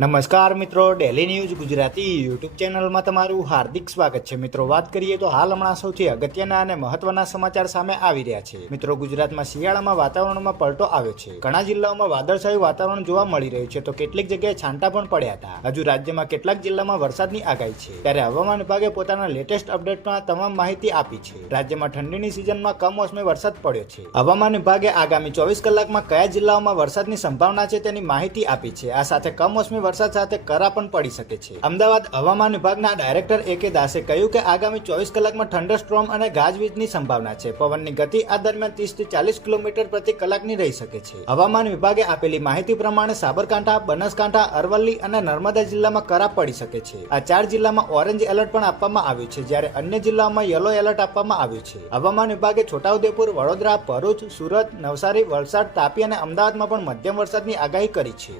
નમસ્કાર મિત્રો, daily news Gujarati YouTube ચેનલમાં તમારું હાર્દિક સ્વાગત છે। મિત્રો, વાત કરીએ તો હાલ હમણાં સૌથી અગત્યના અને મહત્વના સમાચાર સામે આવી રહ્યા છે। મિત્રો, ગુજરાતમાં શિયાળામાં વાતાવરણમાં પલટો આવ્યો છે। ઘણા જિલ્લાઓમાં વાદળછાયું વાતાવરણ જોવા મળી રહ્યું છે, તો કેટલીક જગ્યાએ છાંટા પણ પડ્યા હતા। હજુ રાજ્યમાં કેટલાક જિલ્લામાં વરસાદની આગાહી છે, ત્યારે હવામાન વિભાગે પોતાના લેટેસ્ટ અપડેટમાં તમામ માહિતી આપી છે। રાજ્યમાં ઠંડીની સિઝનમાં કમોસમી વરસાદ પડ્યો છે। હવામાન વિભાગે આગામી 24 કલાકમાં કયા જિલ્લાઓમાં વરસાદની સંભાવના છે તેની માહિતી આપી છે। આ સાથે કમોસમી વરસાદ સાથે કરા પણ પડી શકે છે। અમદાવાદ હવામાન વિભાગના ડાયરેક્ટર AK દાસે કહ્યું કે આગામી 24 કલાકમાં થંડરસ્ટોર્મ અને ગાજવીજની સંભાવના છે। પવનની ગતિ આ દરમિયાન 30 થી 40 કિલોમીટર પ્રતિ કલાકની રહી શકે છે। હવામાન વિભાગે આપેલી માહિતી પ્રમાણે સાબરકાંઠા, બનાસકાંઠા, અરવલ્લી અને નર્મદા જિલ્લામાં કરા પડી શકે છે। આ 4 જિલ્લામાં ઓરેન્જ એલર્ટ પણ આપવામાં આવ્યું છે, જ્યારે અન્ય જિલ્લાઓમાં યલો એલર્ટ આપવામાં આવ્યું છે। હવામાન વિભાગે છોટાઉદેપુર, વડોદરા, ભરૂચ, સુરત, નવસારી, વલસાડ, તાપી અને અમદાવાદમાં પણ મધ્યમ વરસાદની આગાહી કરી છે।